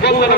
Gunnar